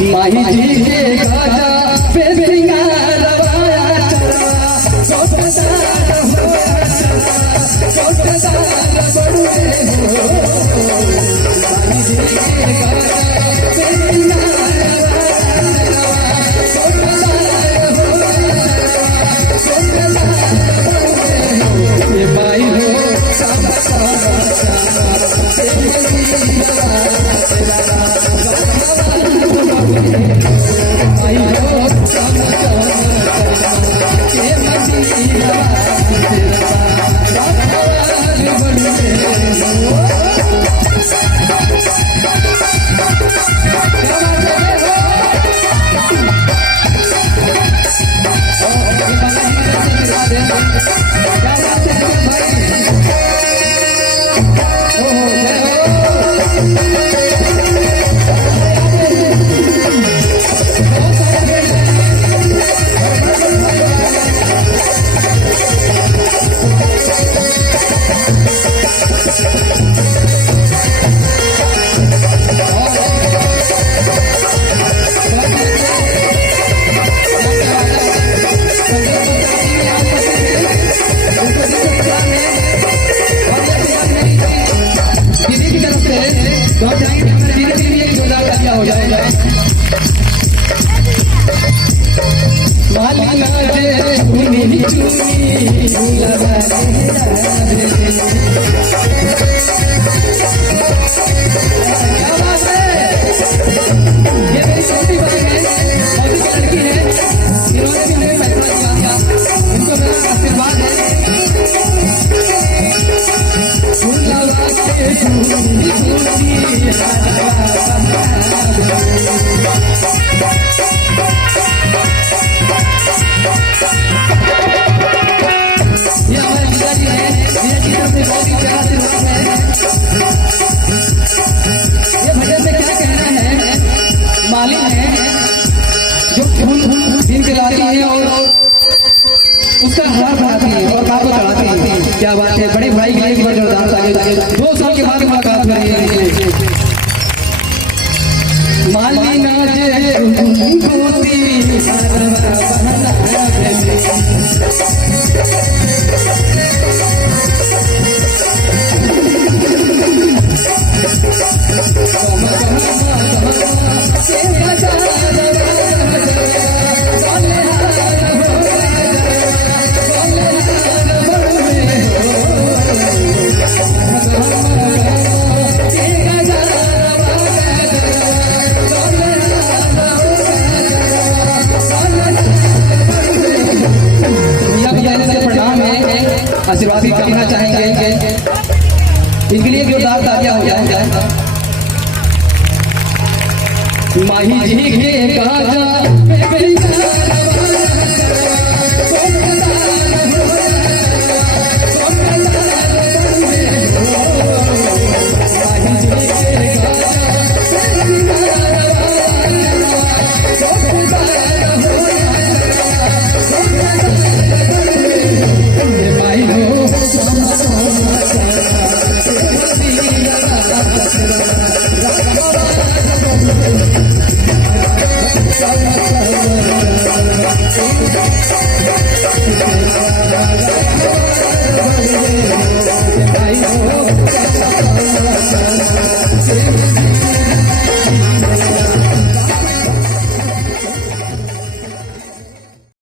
माही जी के गाजा पे सिंगार रवाया चोटदार बड़ुए हो माही जी के गाजा पे सिंगार ये भाई हो मालिक है जो फूल दिन जलाती है और उसका हार बनाती है और बाप को चढ़ाती है। क्या बात है, बड़े भाई के लिए जोरदार ताली। 2 साल के बाद मुलाकात हो रही है। माली नाचे आशीर्वाद करना चाहेंगे, इनके लिए जोरदार तालियां हो जाए। माही जी के गाजा